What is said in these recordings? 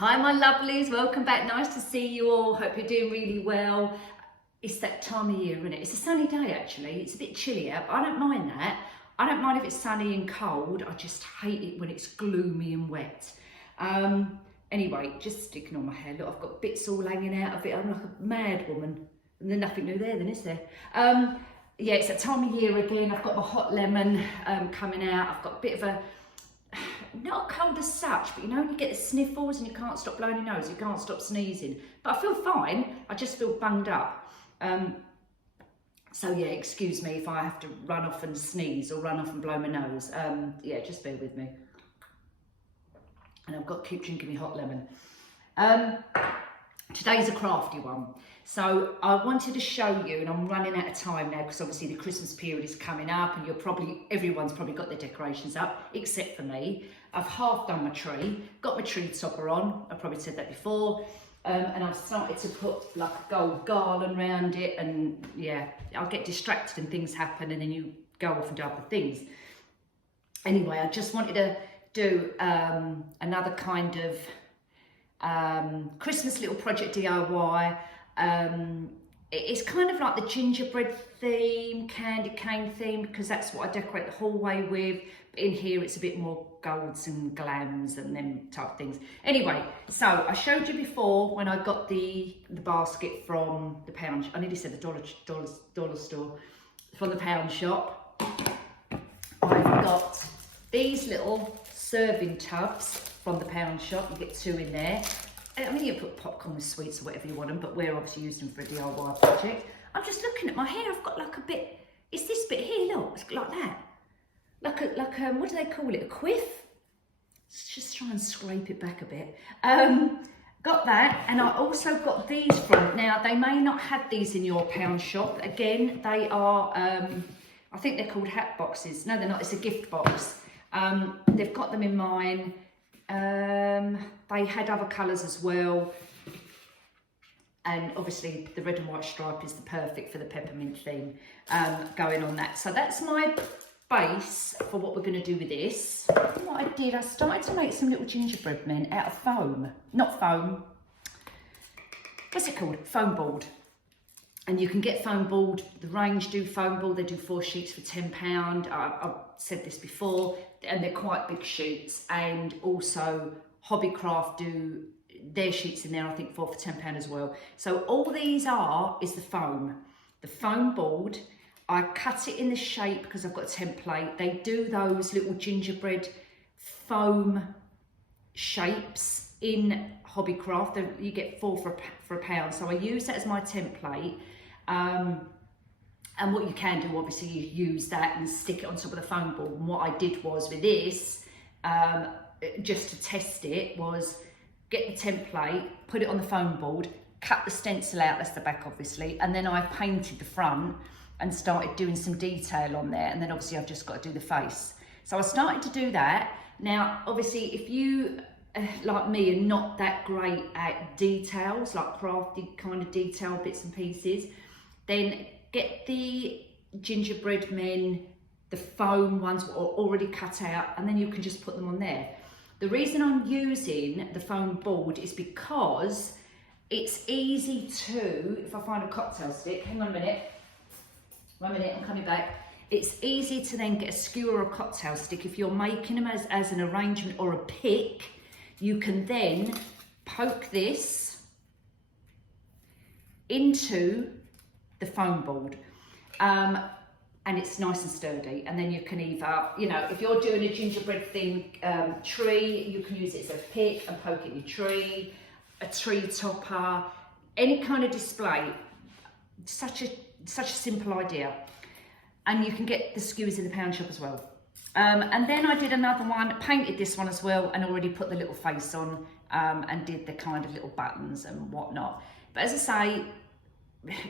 Hi my lovelies, welcome back. Nice to see you all. Hope you're doing really well. It's that time of year, isn't it? It's a sunny day actually. It's a bit chilly out, but I don't mind that. I don't mind if it's sunny and cold. I just hate it when it's gloomy and wet. Anyway, just sticking on my hair. Look, I've got bits all hanging out of it. I'm like a mad woman. And there's nothing new there then, is there? Yeah, it's that time of year again. I've got my hot lemon coming out. I've got a bit of a, not a cold as such, but you know when you get the sniffles and you can't stop blowing your nose, you can't stop sneezing. But I feel fine, I just feel bunged up. So yeah, excuse me if I have to run off and sneeze or run off and blow my nose. Yeah, just bear with me. And I've got to keep drinking my hot lemon. Today's a crafty one. So I wanted to show you, and I'm running out of time now because obviously the Christmas period is coming up and everyone's probably got their decorations up, except for me. I've half done my tree, got my tree topper on, I probably said that before, and I've started to put like a gold garland around it, and yeah, I'll get distracted and things happen and then you go off and do other things. Anyway, I just wanted to do another kind of Christmas little project DIY. It's kind of like the gingerbread theme, candy cane theme, because that's what I decorate the hallway with. But in here it's a bit more golds and glams and them type of things. Anyway, so I showed you before when I got the basket from the pound, I nearly said the dollar store, from the pound shop. I've got these little serving tubs from the pound shop. You get 2 in there. I mean, you put popcorn with sweets or whatever you want them, but we're obviously using them for a DIY project. I'm just looking at my hair. I've got like a bit, it's this bit here, look, it's like that. Like a, what do they call it, a quiff? Let's just try and scrape it back a bit. Got that, and I also got these from, now they may not have these in your pound shop. Again, they are, I think they're called hat boxes. No, they're not, it's a gift box. They've got them in mine. They had other colours as well, and obviously the red and white stripe is the perfect for the peppermint theme going on that. So that's my base for what we're going to do with this. And what I did, I started to make some little gingerbread men out of foam, not foam, what's it called, foam board. And you can get foam board, the range do foam board, they do 4 sheets for £10. I've said this before, and they're quite big sheets. And also Hobbycraft do their sheets in there, I think for £10 as well. So all these is the foam board. I cut it in the shape because I've got a template. They do those little gingerbread foam shapes in Hobbycraft. You get 4 for a £1. So I use that as my template. And what you can do, obviously, you use that and stick it on top of the foam board. And what I did was with this, just to test it, was get the template, put it on the foam board, cut the stencil out, that's the back obviously, and then I painted the front and started doing some detail on there. And then obviously I've just got to do the face. So I started to do that. Now, obviously, if you, like me, are not that great at details, like crafty kind of detail bits and pieces, then get the gingerbread men, the foam ones are already cut out, and then you can just put them on there. The reason I'm using the foam board is because it's easy to, if I find a cocktail stick, hang on a minute, 1 minute, I'm coming back. It's easy to then get a skewer or a cocktail stick. If you're making them as an arrangement or a pick, you can then poke this into the foam board, and it's nice and sturdy. And then you can either, you know, if you're doing a gingerbread theme tree, you can use it as a pick and poke it in your tree, a tree topper, any kind of display. Such a simple idea. And you can get the skewers in the pound shop as well. And then I did another one, painted this one as well, and already put the little face on, and did the kind of little buttons and whatnot. But as I say,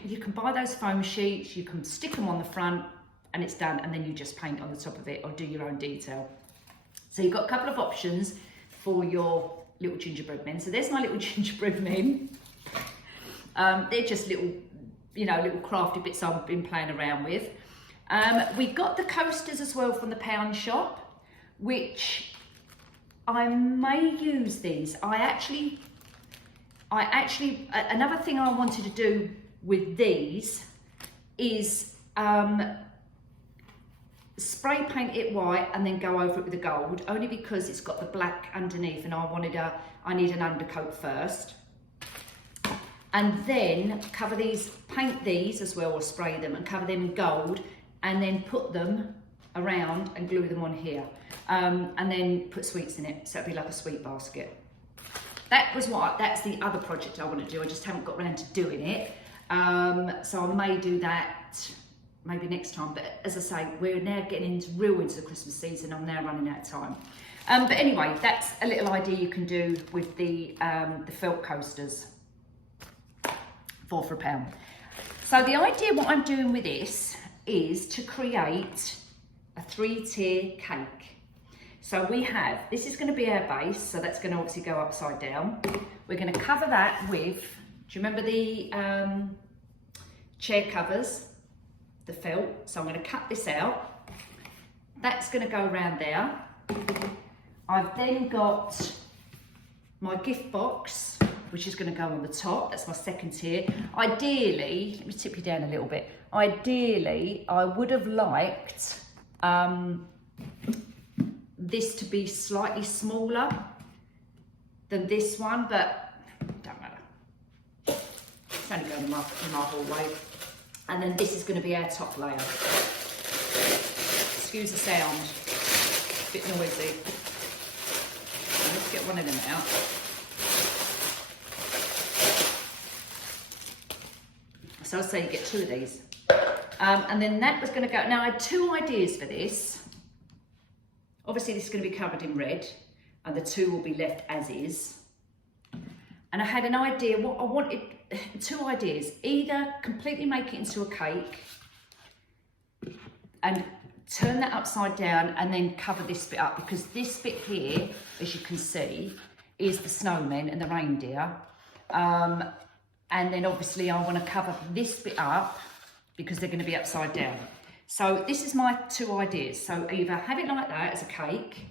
you can buy those foam sheets, you can stick them on the front, and it's done, and then you just paint on the top of it or do your own detail. So you've got a couple of options for your little gingerbread men. So there's my little gingerbread men. They're just little, you know, little crafty bits I've been playing around with. We got the coasters as well from the pound shop, which I may use these. I actually, another thing I wanted to do with these is spray paint it white and then go over it with the gold, only because it's got the black underneath and I need an undercoat first. And then cover these, paint these as well, or spray them and cover them in gold, and then put them around and glue them on here. And then put sweets in it, so it'd be like a sweet basket. That's the other project I want to do. I just haven't got around to doing it. So I may do that maybe next time. But as I say, we're now getting into the Christmas season. I'm now running out of time. But anyway, that's a little idea you can do with the felt coasters. 4 for £1. So the idea, what I'm doing with this is to create a 3-tier cake. So this is going to be our base, so that's going to obviously go upside down. We're going to cover that with, do you remember the chair covers, the felt? So I'm going to cut this out. That's going to go around there. I've then got my gift box, which is going to go on the top. That's my second tier. Ideally, let me tip you down a little bit. Ideally, I would have liked this to be slightly smaller than this one, but it don't matter. It's only going in my hallway. And then this is going to be our top layer. Excuse the sound, a bit noisy. So let's get one of them out. So I'll say you get 2 of these. And then that was going to go. Now I had 2 ideas for this. Obviously this is going to be covered in red, and the 2 will be left as is. And I had an idea, what I wanted, 2 ideas. Either completely make it into a cake and turn that upside down and then cover this bit up, because this bit here, as you can see, is the snowmen and the reindeer. And then obviously I want to cover this bit up because they're going to be upside down. So this is my 2 ideas. So either have it like that as a cake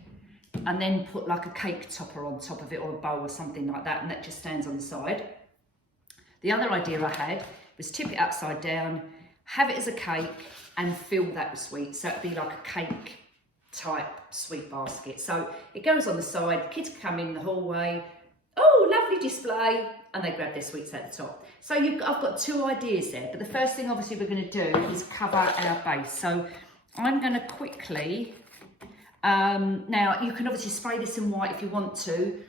and then put like a cake topper on top of it, or a bow or something like that, and that just stands on the side. The other idea I had was tip it upside down, have it as a cake and fill that with sweets. So it'd be like a cake type sweet basket. So it goes on the side, the kids can come in the hallway, oh, lovely display, and they grab their sweets at the top. So I've got 2 ideas there, but the first thing obviously we're going to do is cover our base. So I'm going to quickly, now you can obviously spray this in white if you want to,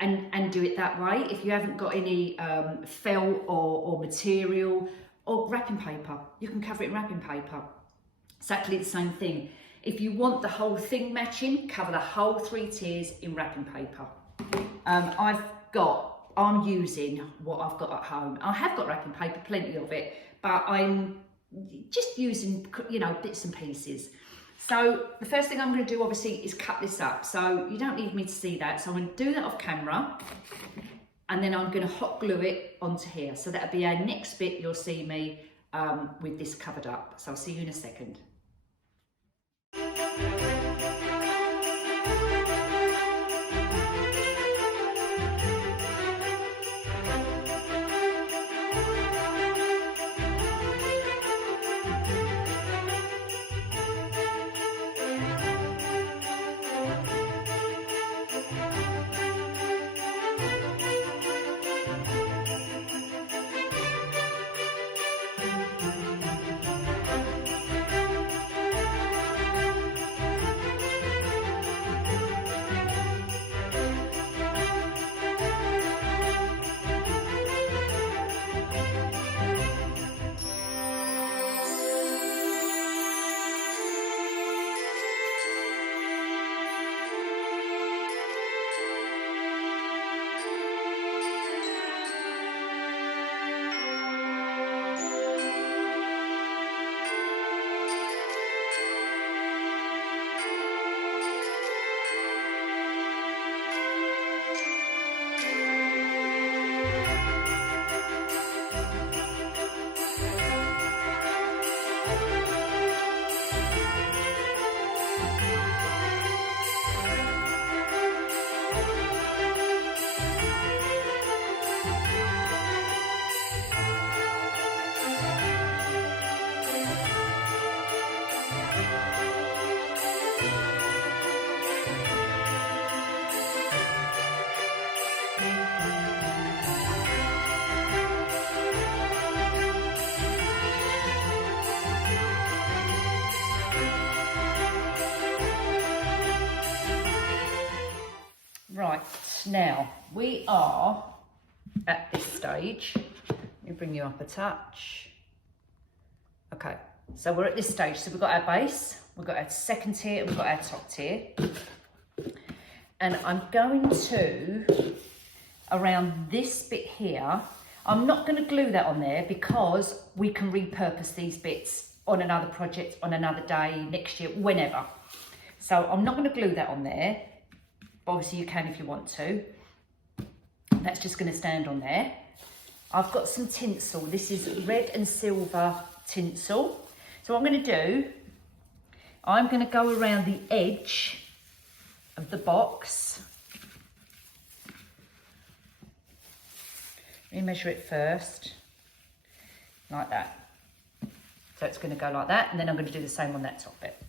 and do it that way. If you haven't got any felt or material, or wrapping paper, you can cover it in wrapping paper. Exactly the same thing. If you want the whole thing matching, cover the whole 3 tiers in wrapping paper. I'm using what I've got at home. I have got wrapping paper, plenty of it, but I'm just using, you know, bits and pieces. So the first thing I'm going to do obviously is cut this up. So you don't need me to see that. So I'm going to do that off camera, and then I'm going to hot glue it onto here. So that'll be our next bit. You'll see me with this covered up. So I'll see you in a second. Now, we are at this stage. Let me bring you up a touch. Okay, so we're at this stage. So we've got our base, we've got our second tier, and we've got our top tier. And I'm going to, around this bit here, I'm not going to glue that on there because we can repurpose these bits on another project, on another day, next year, whenever. So I'm not going to glue that on there. Obviously you can if you want to. That's just going to stand on there. I've got some tinsel. This is red and silver tinsel. So what I'm going to do, I'm going to go around the edge of the box. Let me measure it first, like that. So it's going to go like that, and then I'm going to do the same on that top bit.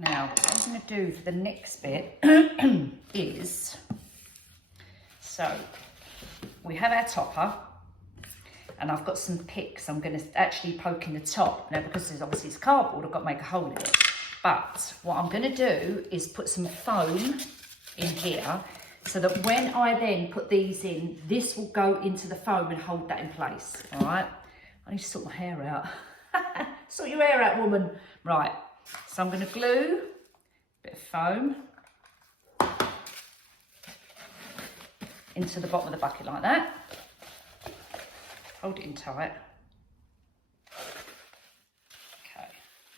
Now, what I'm going to do for the next bit is, so we have our topper, and I've got some picks. I'm going to actually poke in the top. Now, because obviously it's cardboard, I've got to make a hole in it. But what I'm going to do is put some foam in here, so that when I then put these in, this will go into the foam and hold that in place. All right? I need to sort my hair out. Sort your hair out, woman. Right. So I'm going to glue a bit of foam into the bottom of the bucket like that. Hold it in tight. Okay,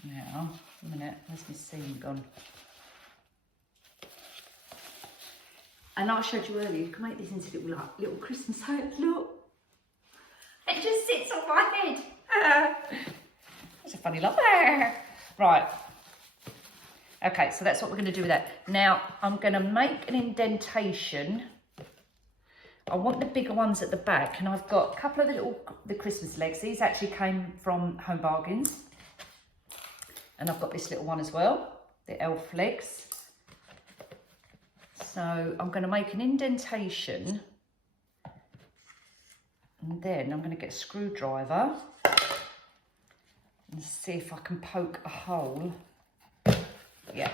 now, a minute, where's my seam gone? And like I showed you earlier, you can make this into little Christmas hats, look. It just sits on my head. That's a funny look. Right. Okay, so that's what we're going to do with that. Now, I'm going to make an indentation. I want the bigger ones at the back, and I've got a couple of the Christmas legs. These actually came from Home Bargains. And I've got this little one as well, the elf legs. So I'm going to make an indentation And then I'm going to get a screwdriver and see if I can poke a hole, yeah,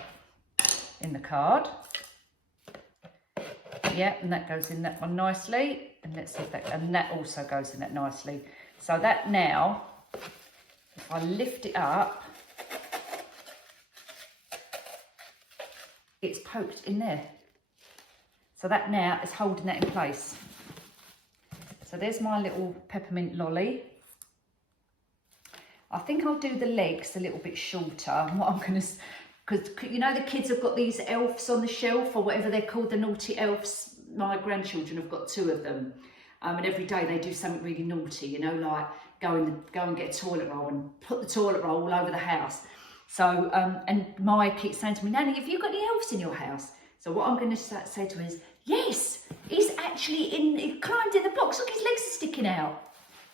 in the card. Yeah, and that goes in that one nicely. And let's see if that, and that also goes in that nicely. So that now, if I lift it up, it's poked in there. So that now is holding that in place. So there's my little peppermint lolly. I think I'll do the legs a little bit shorter. And what I'm going to, because you know the kids have got these elves on the shelf or whatever they're called, the naughty elves. My grandchildren have got 2 of them. And every day they do something really naughty, you know, like go and get a toilet roll and put the toilet roll all over the house. So, and Maya keeps saying to me, Nanny, have you got any elves in your house? So what I'm going to say to her is, yes, he's actually he climbed in the box. Look, his legs are sticking out.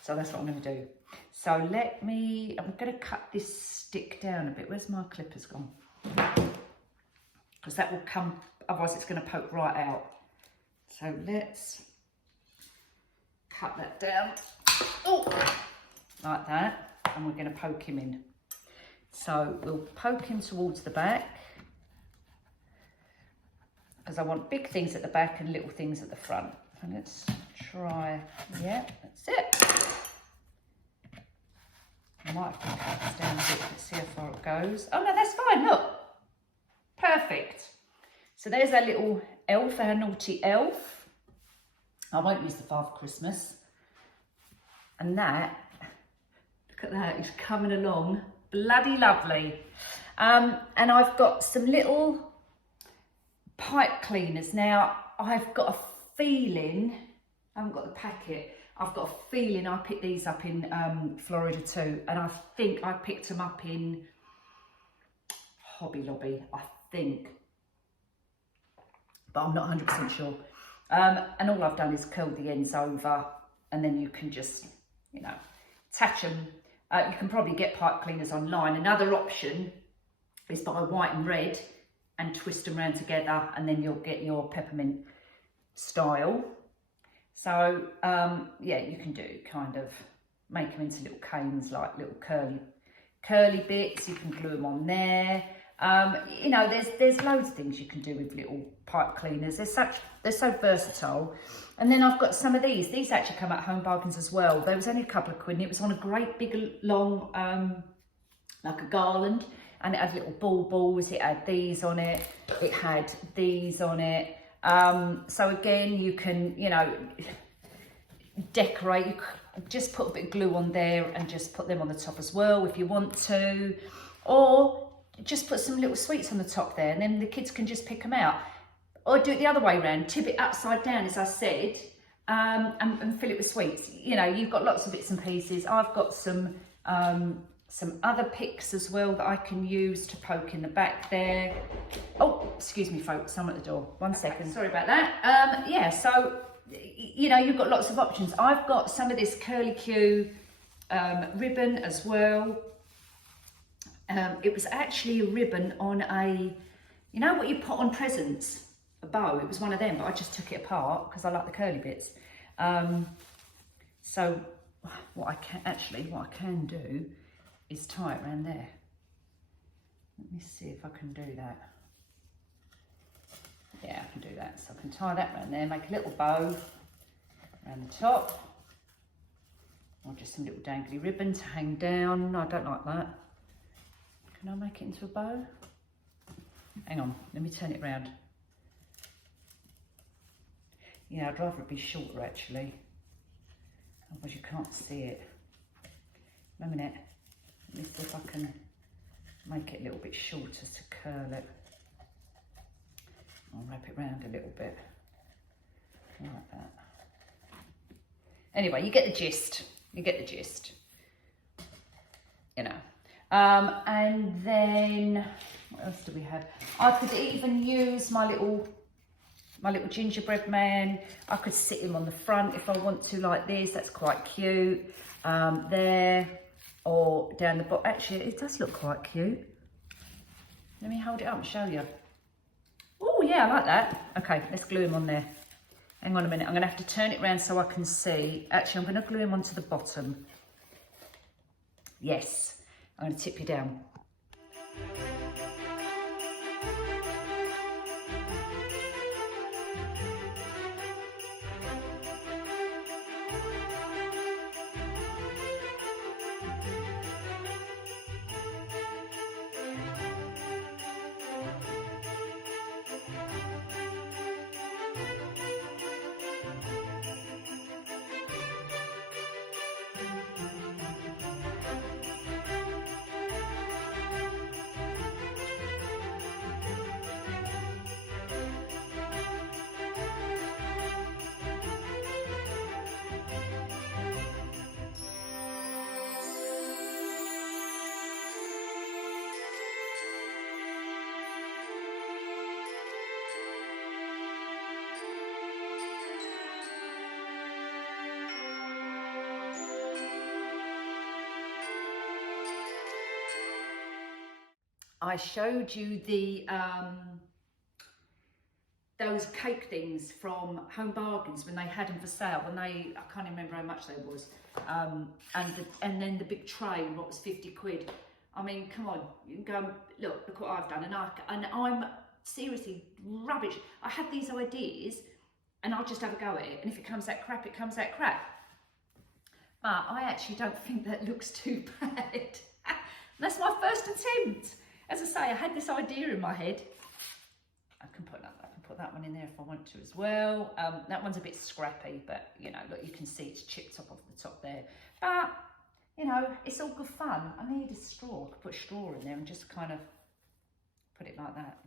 So that's what I'm going to do. So I'm going to cut this stick down a bit. Where's my clippers gone? Because that will come, otherwise it's going to poke right out. So let's cut that down. Oh, like that. And we're going to poke him in. So we'll poke him towards the back, because I want big things at the back and little things at the front. And let's try, yeah, that's it. I might have to cut this down a bit. Let's see how far it goes. Oh no, that's fine, look. Perfect. So there's our little elf, our naughty elf. I won't use the Father Christmas. And that, look at that, he's coming along. Bloody lovely. And I've got some little pipe cleaners. Now, I've got a feeling, I haven't got the packet, I've got a feeling I picked these up in Florida too. And I think I picked them up in Hobby Lobby, I think. But I'm not 100% sure. And all I've done is curl the ends over, and then you can just, you know, attach them. You can probably get pipe cleaners online. Another option is buy white and red and twist them around together, and then you'll get your peppermint style. So yeah, you can do kind of make them into little canes, like little curly bits. You can glue them on there. You know, there's loads of things you can do with little pipe cleaners. They're so versatile. And then I've got some of these. These actually come at Home Bargains as well. There was only a couple of quid, and it was on a great big long like a garland, and it had little balls. It had these on it. It had these on it. So again, you can, you know, decorate. You just put a bit of glue on there and just put them on the top as well if you want to, or just put some little sweets on the top there, and then the kids can just pick them out. Or do it the other way around, tip it upside down, as I said, and fill it with sweets. You know, you've got lots of bits and pieces. I've got some other picks as well that I can use to poke in the back there. Oh, excuse me, folks, I'm at the door. 1 second. Sorry about that. Yeah, so, you know, you've got lots of options. I've got some of this curly Q ribbon as well. It was actually a ribbon on a, you know what you put on presents? A bow. It was one of them, but I just took it apart because I like the curly bits. So what I can do is tie it around there. Let me see if I can do that. Yeah, I can do that. So I can tie that around there, make a little bow around the top, or just some little dangly ribbon to hang down. No, I don't like that. Can I make it into a bow? Hang on, let me turn it round. Yeah, I'd rather it be shorter actually, otherwise you can't see it. Wait a minute, let me see if I can make it a little bit shorter to curl it. I'll wrap it round a little bit, like that. Anyway, you get the gist, you know. And then, what else do we have? I could even use my little gingerbread man. I could sit him on the front if I want to, like this. That's quite cute. There, or down the bottom. Actually, it does look quite cute. Let me hold it up and show you. Oh yeah, I like that. Okay, let's glue him on there. Hang on a minute, I'm going to have to turn it around so I can see. Actually, I'm going to glue him onto the bottom. Yes, I'm going to tip you down. I showed you the those cake things from Home Bargains when they had them for sale. When I can't remember how much they was, and then the big tray, what was 50 quid. I mean, come on, you can go and look what I've done, and I'm seriously rubbish. I have these ideas, and I'll just have a go at it, and if it comes out crap, it comes out crap. But I actually don't think that looks too bad. That's my first attempt. As I say, I had this idea in my head. I can put that one in there if I want to as well. That one's a bit scrappy, but you know, look, you can see it's chipped off the top there. But you know, it's all good fun. I need a straw. I could put a straw in there and just kind of put it like that.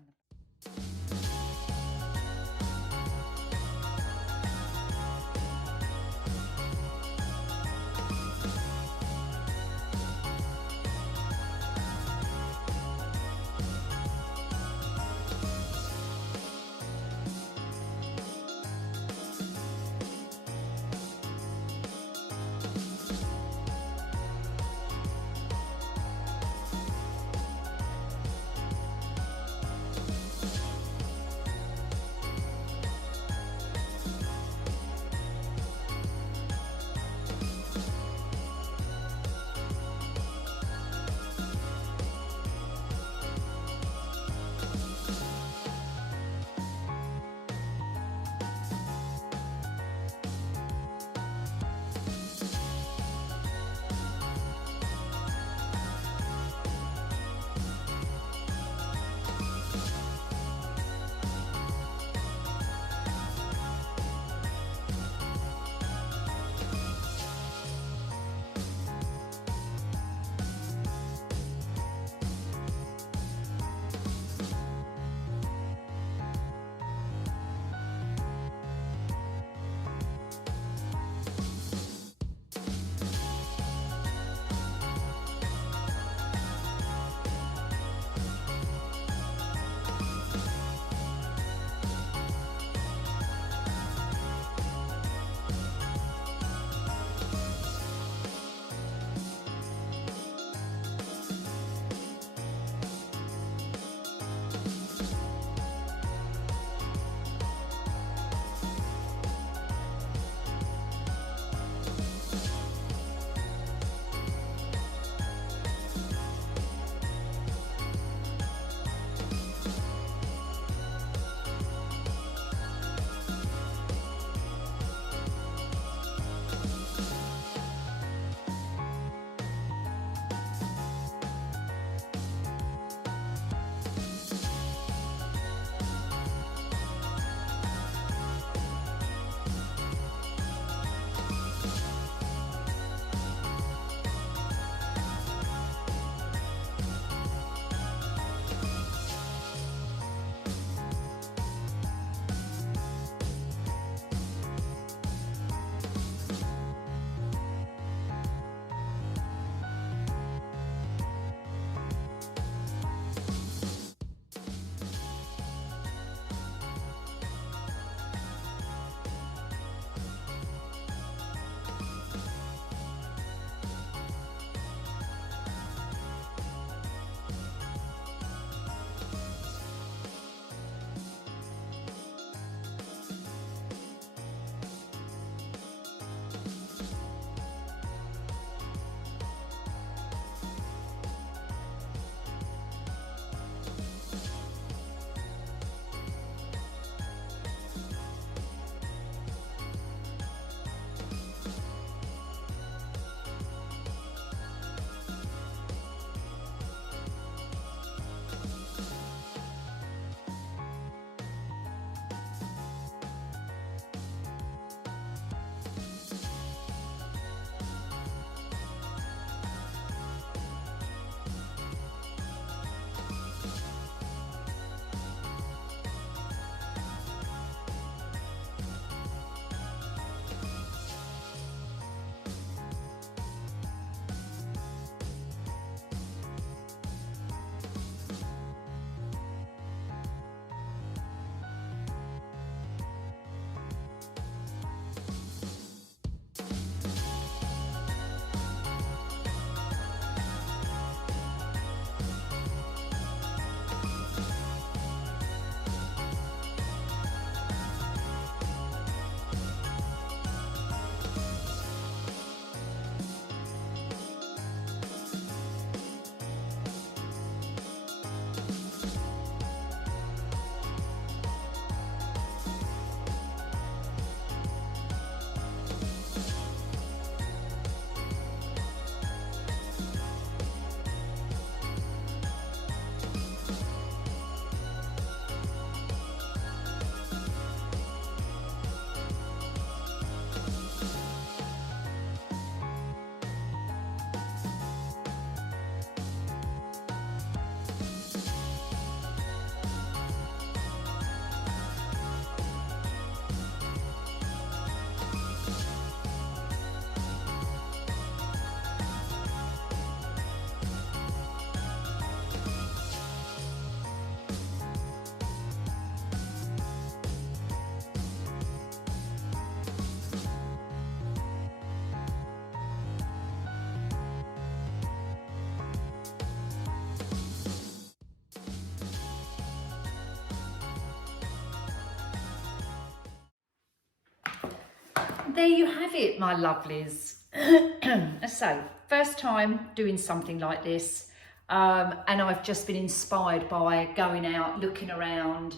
there you have it, my lovelies. As I say, first time doing something like this, and I've just been inspired by going out, looking around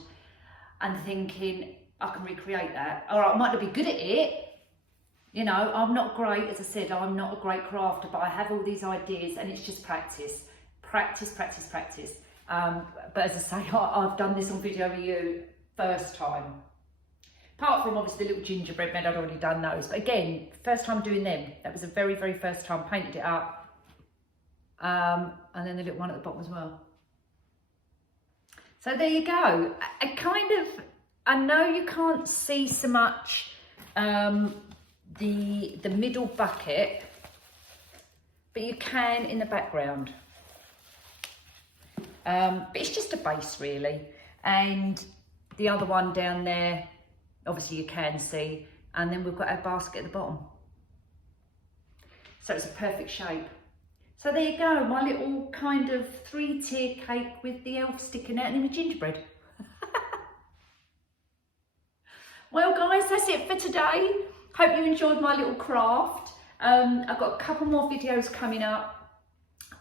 and thinking, I can recreate that. All right, I might not be good at it. You know, I'm not great, as I said, I'm not a great crafter, but I have all these ideas and it's just practice. Practice, practice, practice. But as I say, I've done this on video with you first time. Apart from obviously the little gingerbread men, I'd already done those. But again, first time doing them. That was the very, very first time. Painted it up. And then the little one at the bottom as well. So there you go. I know you can't see so much the middle bucket, but you can in the background. But it's just a base really. And the other one down there, obviously you can see, and then we've got our basket at the bottom. So it's a perfect shape. So there you go, my little kind of 3-tier cake with the elf sticking out in the gingerbread. Well guys, that's it for today. Hope you enjoyed my little craft. I've got a couple more videos coming up.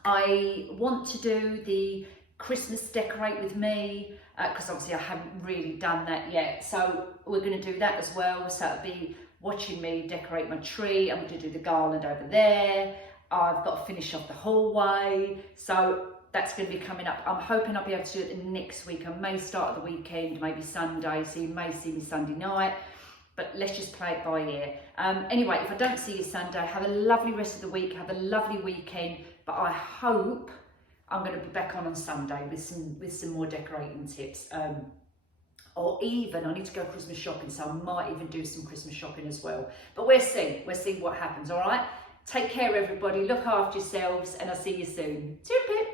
I want to do the Christmas decorate with me, because obviously I haven't really done that yet, so we're going to do that as well. So it'll be watching me decorate my tree. I'm going to do the garland over there. I've got to finish off the hallway, so that's going to be coming up. I'm hoping I'll be able to do it next week. I may start at the weekend, maybe Sunday, so you may see me Sunday night, but let's just play it by ear. Anyway, if I don't see you Sunday, have a lovely rest of the week, have a lovely weekend, but I hope I'm going to be back on Sunday with some more decorating tips, or even I need to go Christmas shopping, so I might even do some Christmas shopping as well. But we'll see what happens. All right, take care everybody, look after yourselves, and I'll see you soon. Cheers.